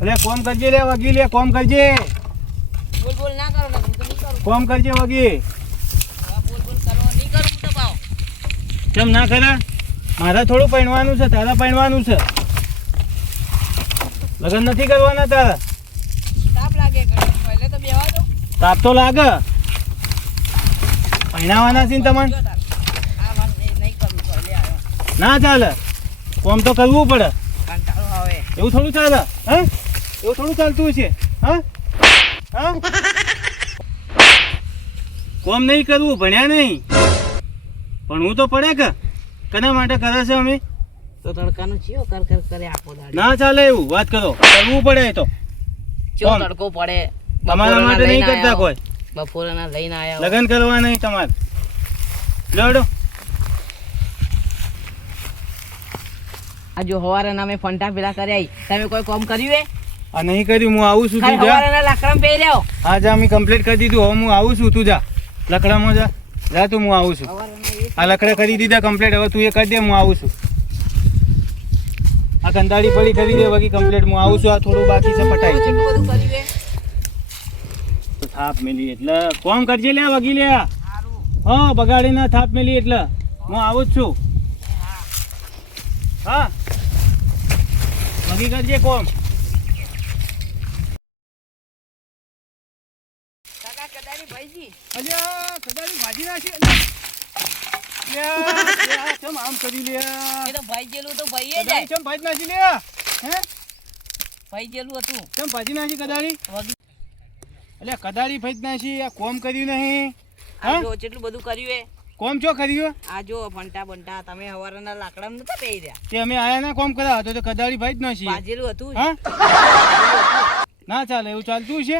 અલે કોમ કરજે લે વગી લે કોમ કરજે બોલ ના કરો ને હું તો નહીં કરું કોમ કરજે વગી બોલ કરો નહીં કરું હું તો પાવ કેમ ના કરે મારા થોડું પૈણવાનું છે તારા પૈણવાનું છે લગન નથી કરવાના તારા તાપ લાગે પહેલે તો બેવા દો તાપ તો લાગે પૈણાવાના છે ને તમને આ વાત નહીં કરું પહેલે આવ્યો ના ચાલે કોમ તો કરવું પડે કંટાળો આવે એવું થોડું ચાલે હે એવું થોડું ચાલતું છે હા હા કોમ નહીં કરવું ભણ્યા નહીં ભણવું તો પડે કે કના માટે કરે છે અમે તો તડકાનો ચિયો કર કરે આપો દાડી ના ચાલે એવું વાત કરો કરવું પડે એ તો ચિયો કોણ? તડકો પડે તમારા માટે નહીં કરતા કોઈ બપોરના લઈને આયા લગન કરવા નહીં તમારે લડો આ જો હવારે નામે ફંટા પેલા કર્યા તમે કોઈ કામ કર્યું હે આ નહીં કર્યું હું આવું છું તું જા હવારે લાકડામાં પે રહ્યો હા જા અમે કમ્પ્લીટ કરી દીધું હવે હું આવું છું તું જા લકડામાં જા જા તું હું આવું છું આ લકડા કરી દીધા કમ્પ્લીટ હવે તું એ કરી દે હું આવું છું આ કંટાળી પડી કરી દે બાકી કમ્પ્લીટ હું આવું છું આ થોડું બાકી છે પટાઈ છે બધું કર્યું હે થાપ મેલી એટલે કોમ કરજે લે વગી લે સારું હા બગાડીને થાપ મેલી એટલે હું આવું જ છું હા વગી કરજે કોમ કાકા કદાડી ભાઈજી અલ્યા કદાળી ભાજી નાખી ચમ આમ કરી લે એ તો ભાઈ જેલું તો ભાઈએ જાય ચમ ભાજી નાખી લે હે ભાઈ જેલું હતું ચમ ભાજી નાખી કદાળી વગી એટલે કદાળી ભાજી નાખી આ કોમ કર્યું નહીં આ હા જો કેટલું બધું કર્યું હે કોમ ચો કર્યું આ જો ફંટા બંટા તમે હવારના લાકડામાં નતા પેઈ રહ્યા તે અમે આયા ના કોમ કરા તો કદાળી ભાજી નાખી બાજેલું હતું હા ના ચાલે એવું ચાલતું છે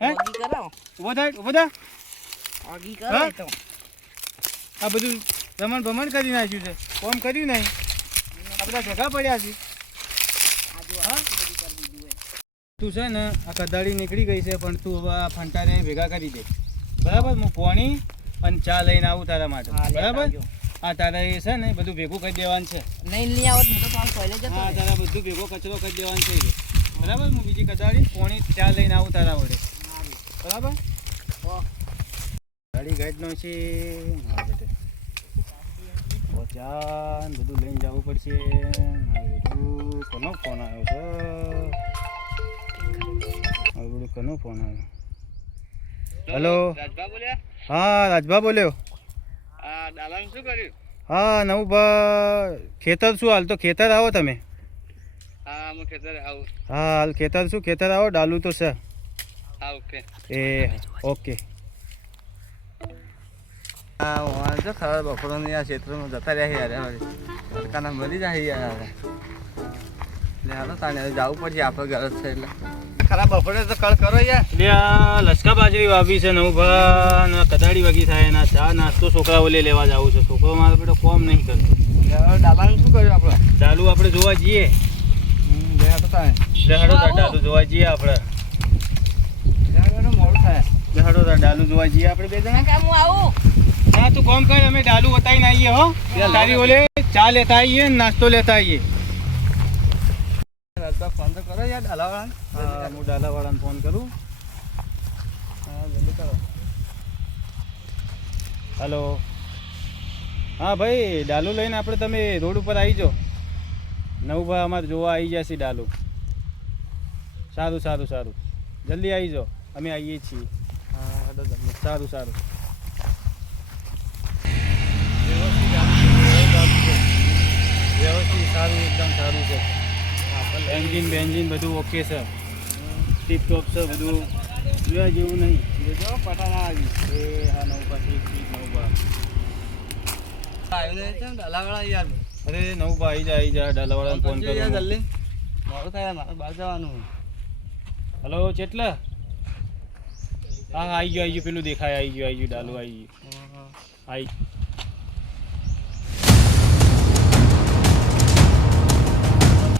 હે વગી કરાવો બધા વગી કરાવો તો આ બધું રમણ ભમણ કરી નાખ્યું છે કોમ કર્યું નહીં આ બધા ભેગા પડ્યા છે હા તું છે ને આ કદાળી નીકળી ગઈ છે પણ તું હવે આ ફંટાને ભેગા કરી દે બરાબર હું પોણી અને ચા લઈને આવું તારા માટે હા, લેતા બરાબર આવજો. આ તારા એ છે ને બધું ભેગું કરી દેવાનું છે નહીં લઈ આવત હું તો પાછો પહેલે જતો હા રહે. તારા બધું ભેગો કચરો કરી દેવાનું છે બરાબર હું બીજી કદાળી પોણી ચા લઈને આવું તારા વડે બરાબર ગાડી ગાઈડનો છે હા બેટે ચાન બધું લઈને જવું પડશે બધું કોનો ફોન આવ્યો છે આ બધું કોનો ફોન આવ્યો હેલો રાજભા બોલ્યા હા રાજભા બોલ્યો આ દાલાનું શું કર્યું હા નવું ખેતર શું હાલ તો ખેતર આવો તમે હા હું ખેતર આવું હા હાલ ખેતર શું ખેતર આવો ડાલું તો છે હા ઓકે એ ઓકે હા વાંધો જો ખરા બપોરની આ ક્ષેત્રમાં જતા રહ્યા યાર તડકાના મરી જાય યાર એટલે હાલો તાને જવું પડશે આપણે ઘર જ છે એટલે ખરા બપોરે તો કળ કરો યાર એટલે આ લસકા બાજરી વાવી છે નવું ને કદાળી વગી થાય એના ચા નાસ્તો છોકરાઓ લેવા જવું છે છોકરો મારો બેટો કોમ નહીં કરતો દાલાનું શું કર્યું આપણે ડાલુ આપણે જોવા જઈએ ગયા તો તાને હેડો ડાલુ જોવા જઈએ આપણે મોડું થાય હેડો ડાલુ જોવા જઈએ આપણે બે જણા કાકા હું આવું હા તું કોમ કર અમે ડાલુ બતાવીને આવીએ હો તારી ઓલે ચા લેતા આવીએ ને નાસ્તો લેતા આવીએ રાજભા ફોન તો કરો યાર દાલાવાળાને હા હું ડાલાવાળાને ફોન કરું હા જલ્દી કરો હલો હા ભાઈ ડાલુ લઈને આપણે તમે રોડ ઉપર આવી જાઓ નવભાઈ અમારે જોવા આવી જશે ડાલુ સારું સારું સારું જલ્દી આવી જાઓ અમે આવીએ છીએ હા હેડો જલ્દી સારું સારું વ્યવસ્થિત સારું એકદમ સારું છે એન્જિન બેન્જિન બધું ઓકે છે ટીપ ટોપ છે બધું જોયા જેવું નહીં જો પટાણા આવી એ હા નવભા ઠીક ઠીક નવભા આવ્યો ને દાલાવાળા યાર અરે નવભા આવી જા ડાલાવાળાને ફોન કરજો યાર કરો જલ્દી મોડું થાય મારે બહાર જવાનું હલો ચેટલા હા આવી ગયો પેલું દેખાય આવી ગયું ડાલુ આવી ગયું આવી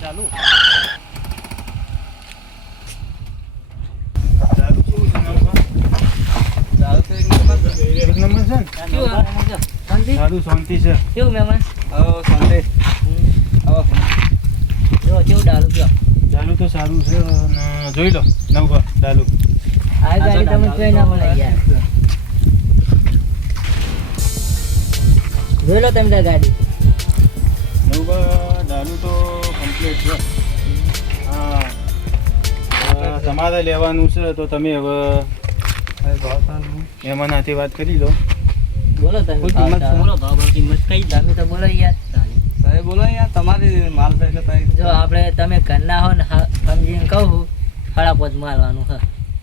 ચાલુ ચાલુ કેવું છે નવભા ચાલુ તો એક નંબર એક નંબર છે ને કેવું શાંતિ સારું શાંતિ છે કેવું મહેમાન હવે સંડે હવે જો કેવું ડાલું કયો દારૂ તો સારું છે અને જોઈ લો નવ દારૂ આ ગાડી તમે જોઈ ના મળે યાર જોઈ લો તમે તાર ગાડી નવ દારૂ તો કમ્પ્લીટ છે હા તમારે લેવાનું છે તો તમે હવે એમાં હાથે વાત કરી લો બોલો તમે કોઈ કિંમત છે? બોલો ભાવ કિંમત કઈ તમે તો બોલો યાર તમે બોલો યાર તમારી માલ છે એટલે તમે જો આપણે તમે ઘરના હો ને સમજીને કહું સાડા પાંચ મારવાનું હા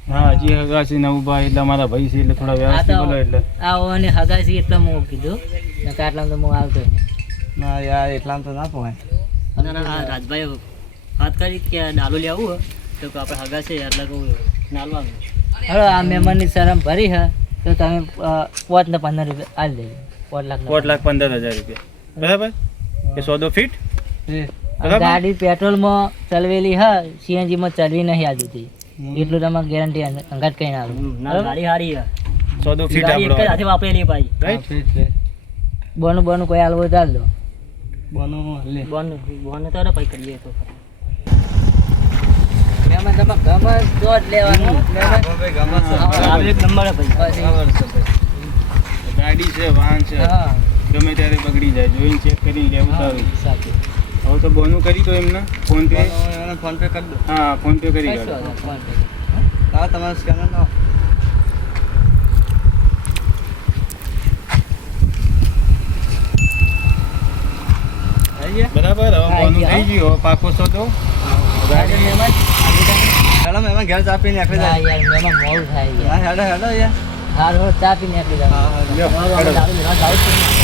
હા હજી હગાસી નવભાઈ એટલે અમારા ભાઈ છે એટલે થોડા વ્યવસ્થિત બોલો એટલે આવો અને હગાસી એટલે હું કીધું ને આટલા તો હું આવતો નહીં ના યાર એટલામાં તો ના પહોંચે રાજભાઈ વાત કરી કે ડાલુ લેવું હોય તો આપણે હગા છે એટલે કહું નાલવાનું હવે આ મહેમાનની શરમ ભરી હે તો તમે 5 ને 15 રૂપિયા આલી દેજો 4,15,000 રૂપિયા બરાબર એ 100 ફીટ આ ગાડી પેટ્રોલમાં ચલવેલી હ સીએનજીમાં ચલવી નહીં આજુ થી એટલું તમારે ગેરંટી અંગાત કઈ ના આવે ગાડી સારી હે 100 ફીટ આપણો સાથે વાપરેલી ભાઈ રાઈટ બોનું કોઈ આલવો ચાલ દો બોનો લે બોનું તો ભાઈ કરીએ તો મેમાં તમે ગમે તો જ લેવાનું ભાઈ ગમે છે એક નંબર હે ભાઈ બરાબર છે ભાઈ. ગાડી છે વાહન છે હા ગમે ત્યારે બગડી જાય જોઈને ચેક કરી લેવું સારું સાચું હવે તો બોનું કરી દો એમને ફોન પે બોનો એને ફોન પે કરી દો હા ફોન પે કરી કશો દો વાંધો નહીં, ફોન પે. હા તમારું સ્કેનર લાવો આવી ગયા બરાબર હવે હા, બોનું ગયા. થઈ ગયું હવે પાકો સોદો ગાડી મહેમાન આવી જાય. હેલો એમાં ઘેર ચા પીને આખરે હા જાય યાર મહેમાન મોડું થાય યાર હા હેડો હેડો યાર હાર ચા પીને આપી દઉં હા, હા. લ્યો, હવે હેડો. દારૂ લેવા જાઉં છું.